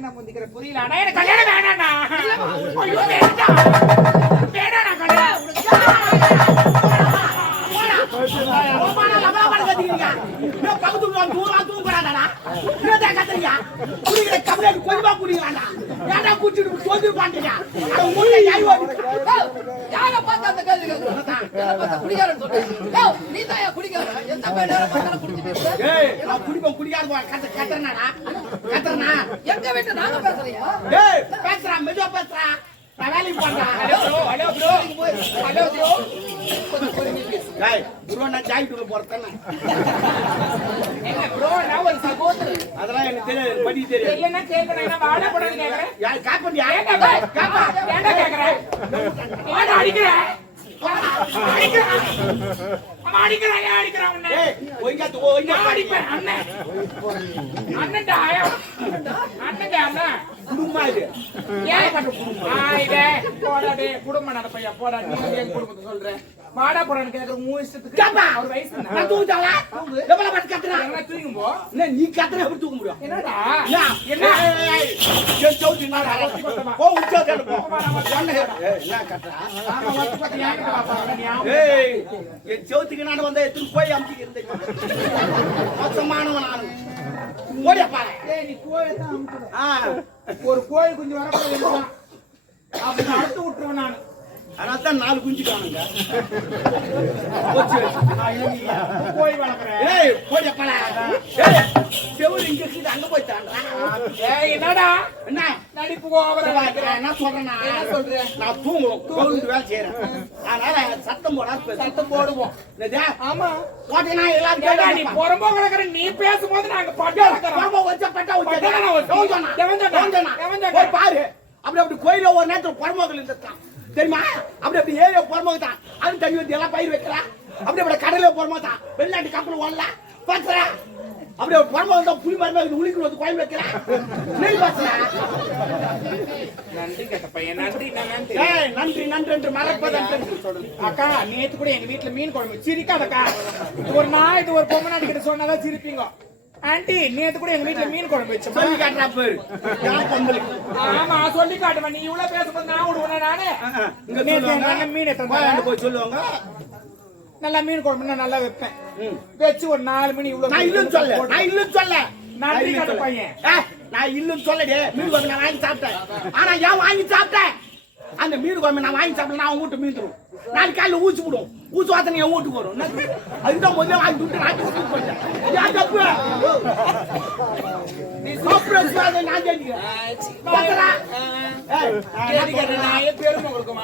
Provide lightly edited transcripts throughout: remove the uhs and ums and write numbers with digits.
என்ன முந்திக்கிற புரியல ஆனா எனக்கு கல்யாணம் வேணாண்ணா. ஐயோ வேண்டாம் வேணாண்ணா கல்யாணம். அதெல்லாம் எனக்கு தெரியாது, படி தெரியாது. என்ன கேட்கணும் வாடா போடான்னு கேக்குறேன். யார் காப்பி ஏன்டா கேக்குறேன்? ஏன்டா அடிக்கிறேன்? அடிக்கிறான் ஏன் அடிக்கிறான் உன்னை? அடிப்பேன் அண்ணன் அண்ணன்டா அண்ணன்டா அண்ணன் குடும்பமா இது ஏன் போடாடே குடும்பம் நடப்பையா போடா. நீ என் குடும்பத்தை சொல்ற வாடா போறான்னு கேக்குற மூணு இஷ்டத்துக்கு அவர் வயசு தூங்கும் போ. நீ கத்துற எப்படி தூக்க முடியும்? என்னடா என்ன என் சோத்துக்கு நான் வந்த எத்தனை போய் அமுக்கி இருந்தேன். மோசமானவன் நானு. நீ கோழி தான் ஒரு கோழி குஞ்சு வரக்கூடாது அப்படி அறுத்து விட்டுருவேன் நான். அதனால்தான் 4 குஞ்சு காணுங்க. கோழி வளர்க்குறேன். செவரு இங்க இருக்குது, அங்க போய் தாண்டா. என்னடா என்ன நடிப்பு ஓவரா என்ன சொல்றேன்னா சொல்றேன். நான் தூங்குவோம் வேலை செய்யறேன். அதனால சத்தம் போடாது. சத்தம் போடுவோம். ஆமா போட்டீங்கன்னா எல்லாரும் நீ புறம்போ கிடக்குற. நீ பேசும்போது நாங்க பாரு. அப்படி அப்படி கோயில ஒரு நேரத்துல புறம்போகள் இருந்துட்டான் தெரியுமா? அப்படி அப்படி ஏரியா புறம்போக தான். அது தண்ணி வந்து எல்லாம் பயிர் வைக்கலாம். அப்படி அப்படி கடல புறம்போக தான். வெளிநாட்டு கப்பல் ஓடலாம் பாத்துறா. அப்படி புறம்போக தான். புளி மரமாக உளிக்கு வந்து கோயில் வைக்கலாம். நெல் பாத்துறா. நன்றி கேட்ட பையன் நன்றி நன்றி நன்றி என்று மறப்பதற்கு சொல்றேன். அக்கா நேத்து கூட எங்க வீட்டுல மீன் குழம்பு சிரிக்காதக்கா. ஒரு நாள் இது ஒரு பொம்மநாடு கிட்ட சொன்னாதான் சிரிப்பீங்க. ஆண்டி நேத்து கூட எங்க வீட்டுல மீன் குழம்பு வச்சு சொல்லி காட்டுறா பேரு. ஆமா சொல்லி காட்டுவேன். நீ இவ்வளவு பேசும்போது நான் விடுவேன். நானு மீன் போய் சொல்லுவாங்க. நல்லா மீன் குழம்பு நல்லா வைப்பேன். வச்சு ஒரு 4 மணி இவ்வளவு. நான் இல்லன்னு சொல்ல நன்றி காட்டு பையன். நான் இல்லன்னு சொல்லடே. மீன் குழம்பு நான் வாங்கி சாப்பிட்டேன். ஆனா ஏன் வாங்கி சாப்பிட்டேன்? அந்த மீன் குழம்பு நான் வாங்கி சாப்பிட்டேன். நான் வீட்டு மீன் தரும். நாளைக்கு காலையில் ஊசி விடும். ஊசி வாசனை என் வீட்டுக்கு வரும். அதுதான் முதல்ல வாங்கி விட்டு நான் தப்பு. நீ சாப்பிட நான்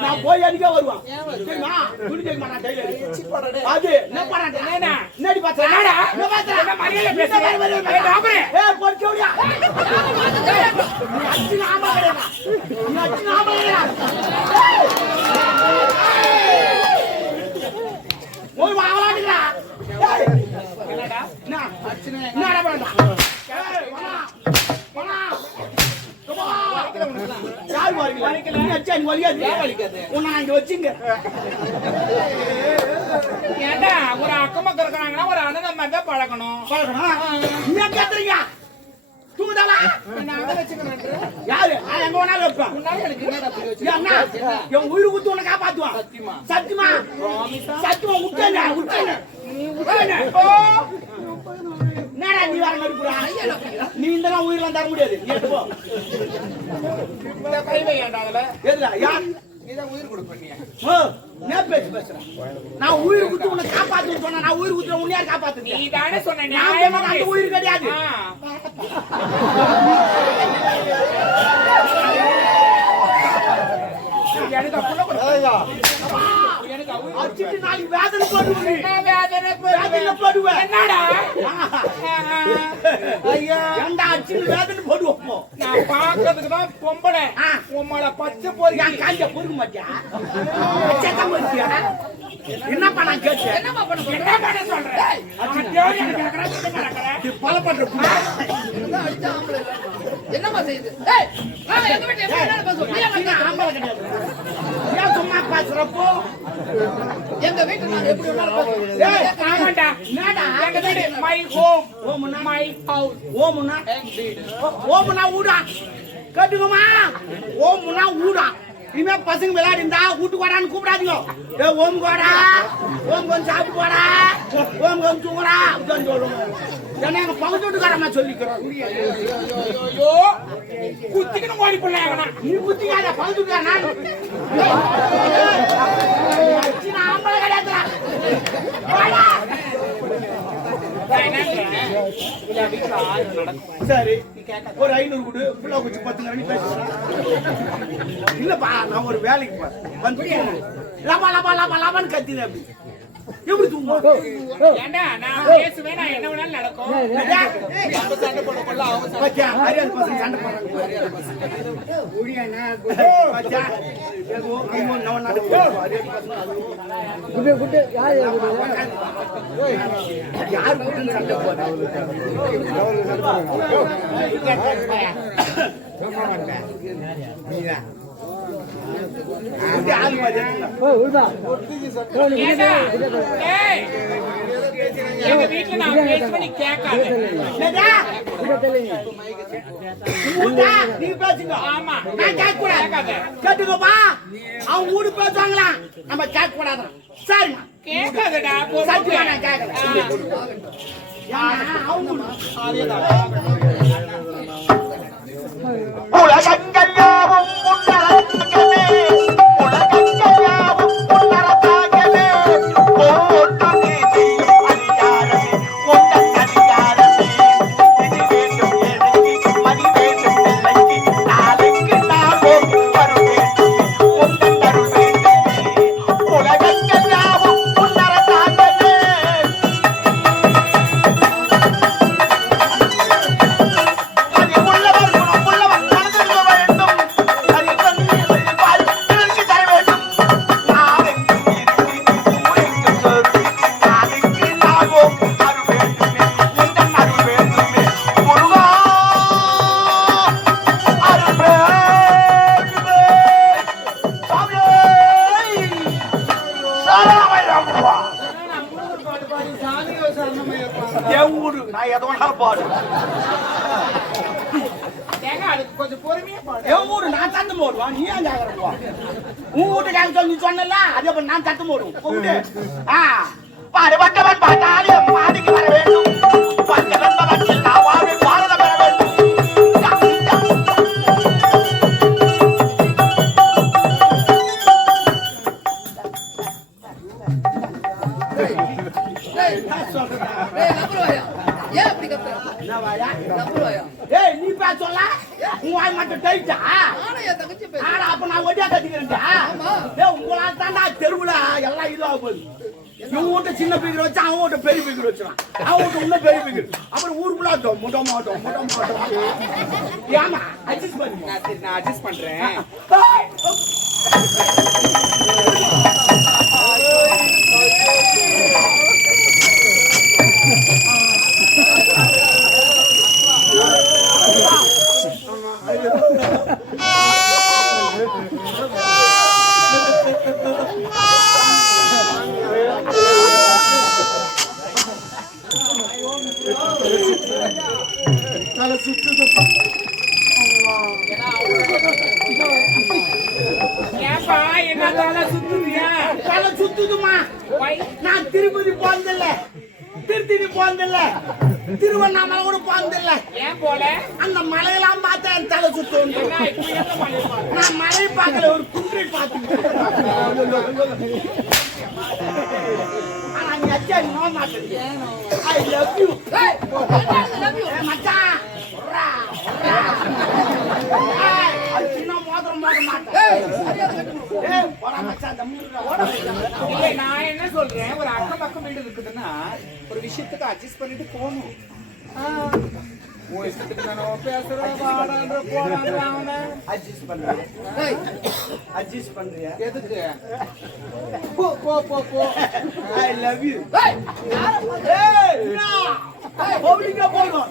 நான் போய் அடிக்க வருவான். அது என்ன பண்ணி போய் வாங்கலாடுங்களா? என்னடா என்னடா பண்ணா? யார் வலிக்கல? நீ அச்சா நீ வலிக்காது. உன்னை இங்க வச்சுங்க. ஏண்டா ஒரு அக்கம் பக்கம் இருக்கிறாங்கன்னா ஒரு அண்ணன் மாதிரி தான் பழக்கணும். நீ கேட்டுறீங்க தூங்குதாவா? நான் வச்சுக்கிறேன். யாரு எங்க வேணாலும் வைப்பேன். முன்னாடி எனக்கு என்ன என் உயிர் ஊத்து உன்னை காப்பாத்துவான். சத்தியமா சத்தியமா விட்டேன். நீ என்னடா நீ வர மறுப்புறா? நீ இந்த உயிரெல்லாம் தர முடியாது. ஏத்துப்போ கை வையாண்டா. அதுல எதுடா யார் நீதான் உயிர் கொடுப்பீங்க. நான் பேசுறேன். நான் உயிர் குத்து உன்னை காப்பாத்துன்னு சொன்னா நான் உயிர் குத்துற உன்னை யார் காப்பாத்து? நீ தானே சொன்ன. அந்த உயிர் கிடையாது. எனக்கு அடிச்சிட்டு நாளைக்கு வேதனை போடுவேன். என்னடா ஐயா ஏண்டா அடிச்சிட்டு வேதனை போடுவோம். நான் பாக்குறதுக்கு தான் பொம்பளை. உம்மள பச்சை போறீங்க. காஞ்ச பொறுக்க மாட்டியா? என்னப்பா நான் கேட்டு என்ன பண்ண சொல்றேன்? பல பண்ற என்னமா செய்யுது? சும்மா பேசுறப்போ எங்க வீட்டுல நான் எப்படி எங்க வீடு மை ஹோம் மை ஹவுஸ். ஓமுன்னா ஊடா கட்டுக்குமா ஓம்னா ஊடா இனிமே பசங்க விளையாடிந்தா வீட்டுக்கு வாடான்னு கூப்பிடாதீங்க ஏ ஓம் கோடா ஓம் கொஞ்சம் சாப்பிட்டு போடா ஓம் கொஞ்சம் தூங்கடா அப்படின்னு சொல்லுவோம் ஏன்னா எங்க பக்கத்து வீட்டுக்காரமா சொல்லிக்கிறோம் ஐயோ குத்திக்கணும் ஓடி போடலாம் நீ குத்திக்காத பக்கத்து வீட்டுக்காரனா ஆம்பளை கிடையாதுடா சரி ஒரு 500 கொடு புள்ள குச்சி 10 கரண்டி பேசுறேன் இல்லப்பா நான் ஒரு வேலைக்கு போறேன் வந்து லபா லபா லபா லபான்னு கத்தினேன் அப்படி எப்படி தூங்க ஏண்டா நான் பேசுவேன் நான் என்ன வேணாலும் நடக்கும் சண்டை போடல அவங்க பச்சா ஹரியான் பசங்க சண்டை போடுறாங்க ஓடியானா பச்சா ஏதோ நம்ம நம்ம நாடு ஹரியான் பசங்க குட் யார் யார் குட் சண்டை போடுறாங்க நீடா ஆளு மாதிரி எங்க வீட்டுல நான் பேசுவேன் நீ கேட்காத நீ பேசுங்க ஆமா நான் கேட்க கூடாது கேட்டுக்கோப்பா அவன் ஊடு பேசுவாங்களா நம்ம கேட்க கூடாது சரிம்மா கேட்காதடா சத்தியமா நான் கேட்கல உலகங்கள்யாவும் உன்னரங்கமே உலகங்கள்யாவும் உன்னரங்கமே ஓட்டு நீதியும் அதிகாரமே உந்தன் அதிகாரமே இது வேண்டும் எனக்கு மணி வேண்டும் பிள்ளைக்கு நாளைக்கு நாளும் வரும் வேண்டுமே உந்தன் தருள் வேண்டுமே உலகங்கள்யாவும் உன்னரங்கமே கொஞ்சம் பொறுமையா பாடு ஊரு நான் தட்டு போடுவான் நீ ஏன் கேக்குறப்பா உன் வீட்டுக்காக சொல்லி நீ சொன்னல அதே போல நான் தட்டு போடுவோம் பாடுபட்டவன் பாட்டாளியம் பாதிக்கு வர வேண்டும் பஞ்சவன் பவத்தில் நாவாவே பாரத பெற வேண்டும் நீ பேசல உன் வாய் மட்டும் டைட்டா அப்ப நான் ஒடியா கட்டிக்கிறேன்டா உங்களா தாண்டா தெருவுல எல்லாம் இதுவாக போகுது இவன் வீட்டை சின்ன பீக்கர் வச்சு அவன் வீட்டை பெரிய பீக்கர் வச்சுறான் அவன் வீட்டை இன்னும் பெரிய பீக்கர் அப்புறம் ஊருக்குள்ள முட்டை மாட்டோம் ஏமா அட்ஜஸ்ட் பண்ணி நான் அட்ஜஸ்ட் பண்றேன் ஏப்பா என்ன தலை சுத்துதியா தலை சுத்துதுமா நான் திருப்பதி போனதில்ல திருத்தணி போனதில்ல திருவண்ணாமலை கூட போனதில்ல ஏன் போல அந்த மலையெல்லாம் பார்த்தா என் தலை சுத்தும் நான் மலை பார்க்கல ஒரு குன்றை பார்த்து ஆனா நீ அச்சா நோ மாட்டேங்க ஐ லவ் யூ மச்சான் சின்ன மோதிரம் போட மாட்டேன் இல்ல நான் என்ன சொல்றேன் ஒரு அக்கம் பக்கம் வீடு இருக்குதுன்னா ஒரு விஷயத்துக்கு அட்ஜஸ்ட் பண்ணிட்டு போகணும் உன் இஷ்டத்துக்கு நான் பேசுறேன் வாடான்ற போடான்ற அட்ஜஸ்ட் பண்றேன் அட்ஜஸ்ட் பண்றியா எதுக்கு போ போ போ போ ஐ லவ் யூ ஏய் பப்ளிக்கா போறோம்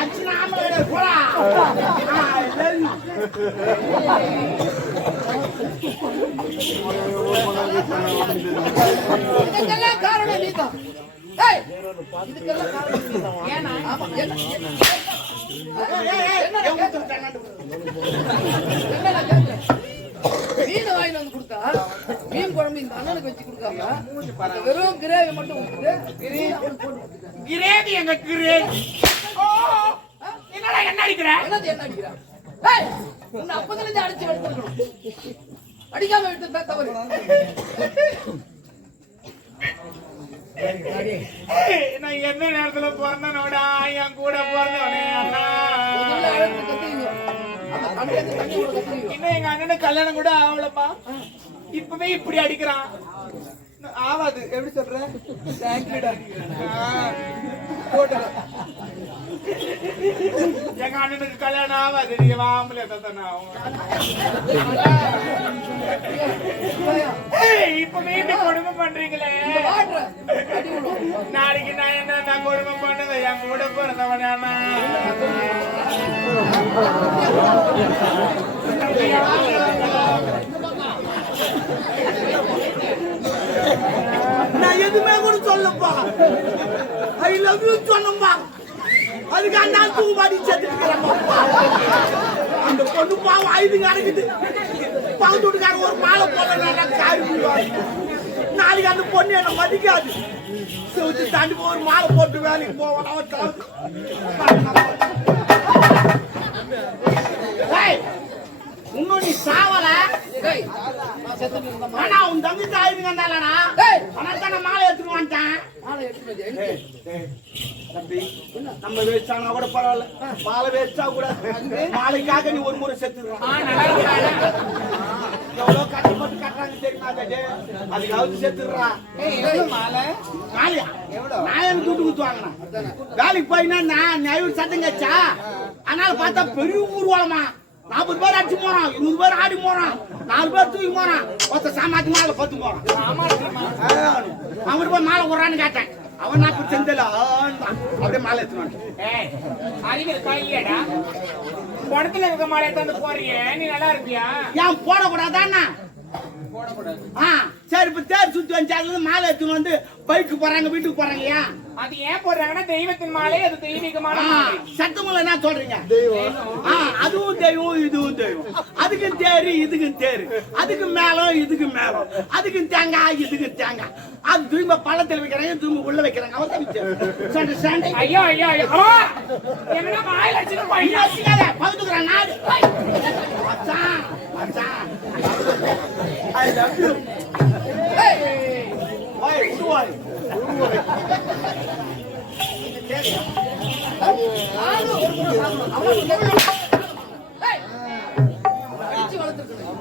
அச்சினா ஆமல போடா ஐ லவ் யூ இதெல்லாம் காரணம் நீதான். ஏய் இதுக்கெல்லாம் காரணம் நீதான். ஏன்னா ஆமா, என்ன மீன் வாங்கிட்டு வந்து கொடுத்தா மீன் குழம்பு இந்த அண்ணனுக்கு வச்சு கொடுக்காம அந்த வெறும் கிரேவி மட்டும் ஊத்திட்டு அவனுக்கு போட்டு கொடுத்துட்டாங்க. கிரேவி எங்க கிரேவி என்னடா என்ன அடிக்கிற என்னது என்ன அடிக்கிறான்? ஏய், உன்னை அப்பத்துல இருந்து அடிச்சு எடுத்துக்கணும். அடிக்காம எடுத்துட்டா தவறு. நான் என்ன நேரத்துல பிறந்தனோடா என் கூட பிறந்தவனே அண்ணா முதல்ல அழுத்து கத்துறீங்க. அந்த கண்ணுல தண்ணி கூட கத்துறீங்க. இன்னும் எங்க அண்ணனுக்கு கல்யாணம் கூட ஆகலப்பா இப்பவே இப்படி அடிக்கிறான் ஆவாது எப்படி சொல்ற தேங்க்யூடா போட்டு எங்க அண்ணனுக்கு கல்யாணம் ஆகாது நீங்க வாமல இப்பவே இப்படி கொடுமை பண்றீங்களே வாடுற, அடி விடும். நாளைக்கு நான் என்ன கொடுமை பண்ணுவேன் என் கூட பிறந்தவனா நான் எதுவுமே கூட சொல்லப்பா. ஐ லவ் யூ சொன்னப்பா. அதுக்கு அண்ணா தூவாடி செத்துக்கிறப்பா. அந்த பொண்ணு பாவம் ஐதுங்க அடக்குது. பக்கத்து வீட்டுக்காரன் ஒரு மாலை போடல காரி விடுவாங்க. நாளைக்கு அந்த பொண்ணு என்ன மதிக்காது. செவுத்து தாண்டி ஒரு மாலை போட்டு வேலைக்கு போவான். இன்னும் நீ சாவல. டேய், நான் செத்துட்டு இருந்தேன். ஆனா உன் தங்கச்சி ஆயுதுங்க இருந்தாலடா. டேய், ஆனா தானே மாலை எடுத்துட்டு வந்துட்டேன். மாலை எடுத்துட்டு வந்து எங்க? தம்பி, நம்ம வேஸ்டானா கூட பரவாயில்ல. மாலை வேஸ்டா கூட மாலைக்காக நீ ஒரு முறை செத்துடுறான். எவ்வளவு கஷ்டப்பட்டு கட்டுறாங்க தெரியுமா? அதுக்காவது செத்துடுறா. மாலை மாலையா நான் எனக்கு துட்டு குத்துவாங்கண்ணா. வேலைக்கு போயினா நான் நைவர் சத்தம் கச்சா. அதனால பார்த்தா பெரிய ஊர்வலமா 40 பேர் அடிச்சு போறான், 20 பேர் ஆடி போறான், 4 பேர் தூக்கி போறான், ஒருத்த சாமாத்தி மாலை 10 போறான். அவன் போய் மாலை விடுறான்னு கேட்டேன். அவன் நான் இப்ப செந்தல அப்படியே மாலை எடுத்துவான். அறிவியல் காயிலடா படத்துல இருக்க மாலை எடுத்து போறீங்க நீ நல்லா இருப்பியா ஏன் போடக்கூடாதாண்ணா? சரி இப்ப தேர் சுத்தி வந்து மாலை எடுத்துன்னு வந்து பைக்கு போறாங்க, வீட்டுக்கு போறாங்க. ஏன் அது ஏன் போடுறாங்கன்னா தெய்வத்தின் மாலை அது தெய்வீகமான சத்தமில்ல என்ன சொல்றீங்க? அதுவும் தெய்வம் இதுவும் தெய்வம். அதுக்கும் தேரு இதுக்கும் தேரு, அதுக்கு மேலம் இதுக்கு மேலம், அதுக்கும் தேங்காய் இதுக்கு தேங்காய். அது திரும்ப பள்ளத்தில் வைக்கிறாங்க, திரும்ப உள்ள வைக்கிறாங்க. அவர் ஐயோ ஐயோ ஐயோ என்ன மாலை அடிச்சுட்டு பகுத்துக்கிறான் நாடு. மச்சான், மச்சான். I love you. ஏய், Why? Why? நானும் ஒரு முறை சாப்பிடணும். அவனுக்கு கேட்கணும். ஏய், அடிச்சு வளர்த்துருக்கணும்.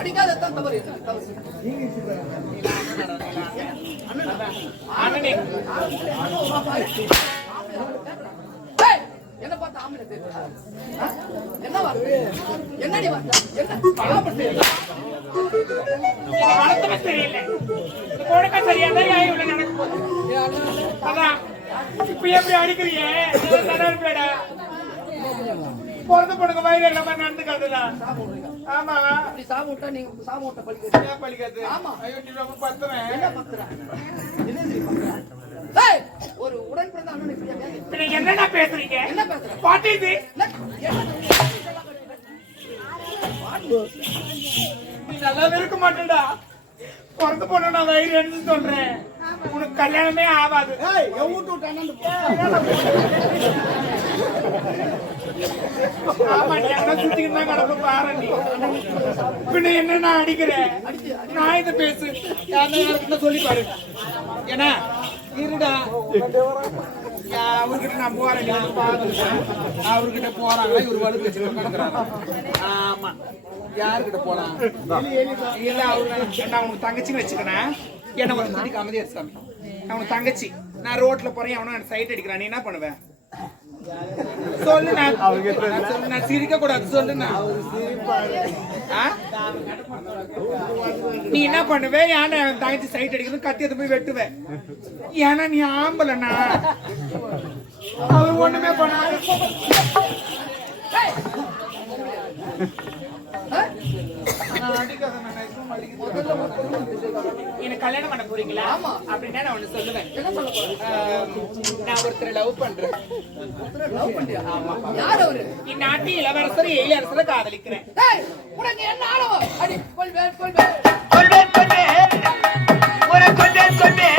அடிக்காததான் தவறு. என்ன தவறு? அண்ணனே ஏய், என்ன பார்த்து ஆம்பளை பேசுறா? என்ன வார்த்தை? என்னடி வார்த்தை? என்ன பாவப்பட்டு வளர்த்தவே தெரியல இந்த கொடுக்க சரியாதான் இவ்வளவு நடக்க போகுது அதான் இப்ப எப்படி அடிக்கிறீங்க நடப்பேடா பிறந்த பொண்ணுங்க வயிறு எல்லாமே நடந்துக்காதுதா ஆமா அப்படி சாம விட்டா நீங்க சாம விட்ட பழிக்கிறது. ஏன் பழிக்காது ஆமா. ஐயோ நீ ரொம்ப பத்துறேன் என்ன பத்துறா? என்ன தெரியுமா? ஏய், ஒரு உடன் பிறந்த அண்ணன் இப்படியா பேசுறீங்க? இப்ப நீங்க என்னடா பேசுறீங்க என்ன பேசுற? பாட்டி இது நீ நல்லாவே இருக்க மாட்டேடா பிறந்த பொண்ணு நான் வயிறு எடுத்து சொல்றேன் உனக்கு கல்யாணமே ஆகாது ஏய், என் வீட்டு விட்டு அண்ணன் ஆமா நீ என்ன சுத்திக்கிட்டு தான் கிடப்ப பாரு நீ பின்ன என்ன நான் அடிக்கிறேன் நான் இதை பேசு யாருக்கிட்ட சொல்லி பாரு ஏன்னா இருடா அவர்கிட்ட நான் போறேன் அவர்கிட்ட போறாங்க இவர் வலுக்கு வச்சு கிடக்குறாரு ஆமா யாருக்கிட்ட போலாம் இல்ல அவரு நான் உனக்கு தங்கச்சின்னு வச்சுக்கிறேன் என்ன ஒரு குட்டிக்கு அமைதியா சாமி நான் உனக்கு தங்கச்சி நான் ரோட்ல போறேன் அவனும் எனக்கு சைட் அடிக்கிறான் நீ என்ன பண்ணுவேன் சொல்லு நான் சிரிக்க கூடாது சொல்லுண்ணா நீ என்ன பண்ணுவே ஏன்னா தங்கச்சி சைட் அடிக்கிறது கத்தி அதை போய் வெட்டுவேன் ஏன்னா நீ ஆம்பலண்ணா அவர் ஒண்ணுமே பண்ணாரு அடிக்காத எனக்கு கல்யாணம் பண்ண போறீங்களா? ஆமா. அப்படின்னா நான் ஒண்ணு சொல்லுவேன். என்ன சொல்ல போற? நான் ஒருத்தரை லவ் பண்றேன். லவ் பண்றியா? யார் அவரு? இந்நாட்டு இளவரசர் எழிலரசரை காதலிக்கிறேன். டேய், உனக்கு என்ன ஆணவம்? அடி கொள்வேன் கொள்வேன். கொள்வேன் கொள்வேன் உனக்கு கொள்வேன் கொள்வேன்.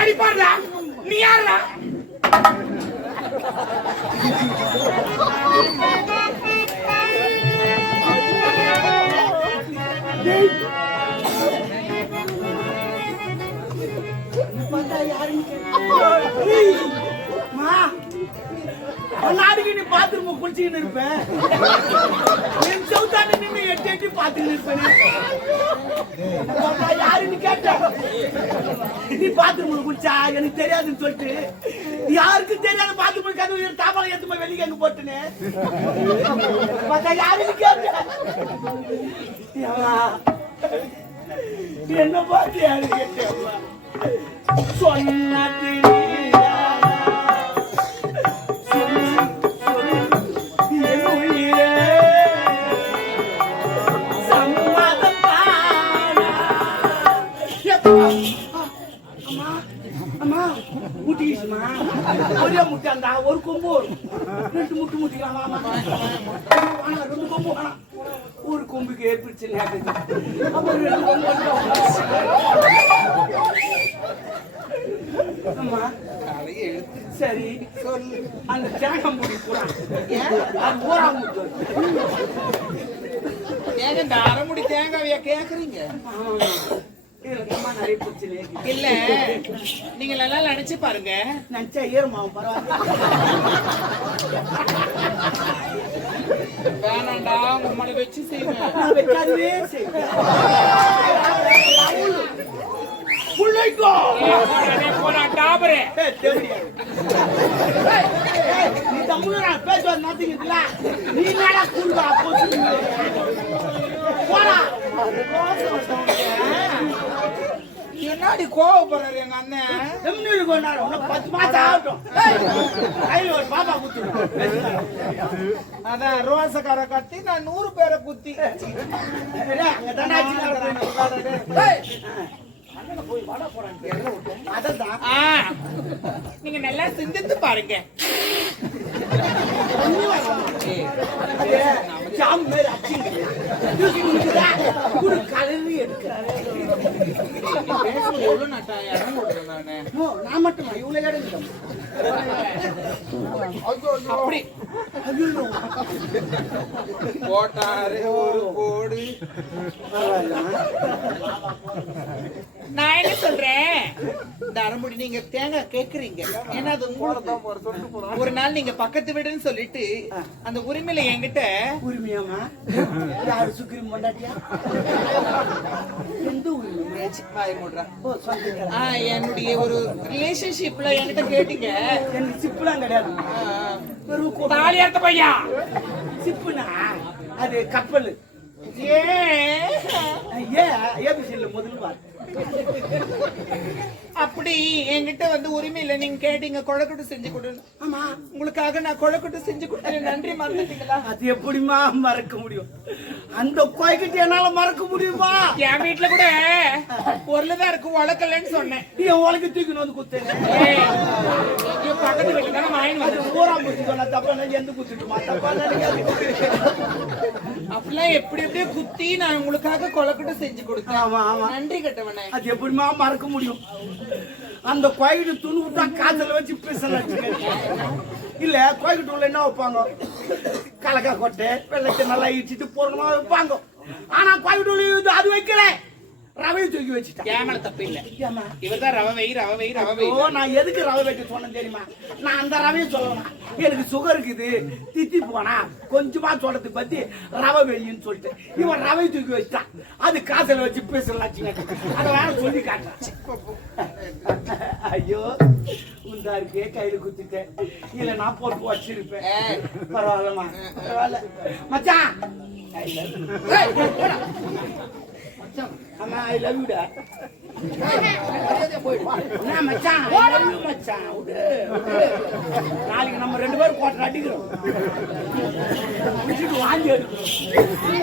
அடிப்பாடுறா நீ யாரா? நாளைக்கு நீ பாத்ரூம் குளிச்சுக்கிட்டு இருப்பேன். என் சவுத்தாண்ட நின்று எட்டி எட்டி பாத்துக்கிட்டு இருப்பேன். யாருன்னு கேட்ட நீ பாத்ரூம் குளிச்சா எனக்கு தெரியாதுன்னு சொல்லிட்டு யாருக்கும் தெரியாத பாத்ரூம் கதவு தாப்பாளம் எடுத்து போய் வெளியே எங்க போட்டுன்னு யாருன்னு கேட்ட என்ன பார்த்து யாரு கேட்ட சொன்னது ஒரே முட்டாண்டா ஒரு கொம்பு ரெண்டு முட்டு முட்டிக்கலாம் ரெண்டு கொம்பு ஒரு கொம்புக்கு ஏற்படுச்சு அப்புறம் ரெண்டு கொம்பு ஆமா சரி அந்த தேங்காய் மூடி கூட அது ஓராமுட்டு ஏங்க இந்த அரைமுடி தேங்காவையா கேக்குறீங்க? நிறைய பிரச்சனை இல்ல நீங்க நல்லா நினைச்சு பாருங்க. நினைச்சா ஏறுமாவும் பரவாயில்ல. வேணாண்டா உங்களை வச்சு செய்வேன். நான் வைக்காதவே செய்வேன். நீ தமிழ் பேசுவது மாத்தீங்கல்ல நீ என்னடா கூழ்வா போடா என்னடி கோவப்படுறாரு எங்க அண்ணன்? எம்னு கொண்டாரு உனக்கு 10 மாசம் ஆகட்டும். கையில் ஒரு பாப்பா குத்து. அதான் ரோசக்கார கத்தி நான் 100 பேரை குத்தி. நீங்க நல்லா சிந்தித்து பாருங்க. நான் மட்டும் இவ்வளவு இடம் அப்படி போட்டாரு ஒரு கோடு. நான் என்ன சொல்றேன், தரமுடி நீங்க தேங்காய் கேக்குறீங்க. ஏன்னா அது ஒரு நாள் நீங்க பக்கத்து வீடுன்னு சொல்லிட்டு அந்த உரிமையில என்கிட்ட உரிமையாமா யாரு சுக்ரீம் கொண்டாட்டியா எந்த உரிமை என்னுடைய ஒரு ரிலேஷன்ஷிப்ல என்கிட்ட கேட்டீங்க. எனக்கு சிப்புலாம் கிடையாது. தாலி அறுத்த பையா சிப்புனா அது கப்பல். ஏபிசில முதல்ல அப்படி என்கிட்ட வந்து உரிமை இல்ல. நீங்க கேட்டீங்க கொழக்கட்டு செஞ்சு கொடு. ஆமா உங்களுக்காக நான் கொழக்கட்டு செஞ்சு கொடுத்தேன். நன்றி மறந்துட்டீங்களா? அது எப்படிமா மறக்க முடியும்? அந்த கோய்கிட்ட என்னால மறக்க முடியுமா? என் வீட்டுல கூட பொருள்தான் இருக்கு உழக்கலன்னு சொன்னேன். என் உலக தூக்கின்னு வந்து குத்தேன். பக்கத்து வீட்டுல தானே வாங்கி வந்து ஊராம் குத்தி சொன்னா தப்பா எந்த குத்திட்டுமா தப்பா அப்படிலாம் எப்படி எப்படியே குத்தி நான் உங்களுக்காக கொழக்கட்டு செஞ்சு கொடுத்தேன். ஆமா ஆமா நன்றி கட்டவனே. அது எப்படிமா மறக்க முடியும்? அந்த கோயிட்டு துணி விட்டா காதல வச்சு பேசலாம். இல்ல கோயிட்டு உள்ள என்ன வைப்பாங்க? கலக்கா கொட்டை வெள்ளத்தை நல்லா இடிச்சிட்டு பூர்ணமா வைப்பாங்க. ஆனா கோயிட்டு உள்ள அது வைக்கல, ரவையை தூக்கி வச்சுட்டேன். கேமல தப்பு இல்ல. இவர்தான் ரவை வை ரவை வை ரவை வை. நான் எதுக்கு ரவை வைக்க சொன்னேன் தெரியுமா? நான் அந்த ரவையை சொல்லணும். எனக்கு சுகர் இருக்குது, தித்தி போனா கொஞ்சமா சொல்றது பத்தி ரவை வெயின்னு சொல்லிட்டு இவன் ரவை தூக்கி வச்சுட்டான். அது காசுல வச்சு பேசலாம். அதை வேற சொல்லி காட்டுறான். ஐயோ தான் இருக்கு கையில குத்திட்டேன் இல்ல நான் போட்டு வச்சிருப்பேன் பரவாயில்லம்மா பரவாயில்ல மச்சான் ஏய், போடா. அம்மா ஐ லவ் யூ டா மரியாதையா போயிடு. என்ன மச்சான் I love you மச்சான் விடு நாளைக்கு நம்ம 2 பேரும் கோட்டை அடிக்கிறோம் முடிச்சுட்டு வாங்கி எடுக்கிறோம்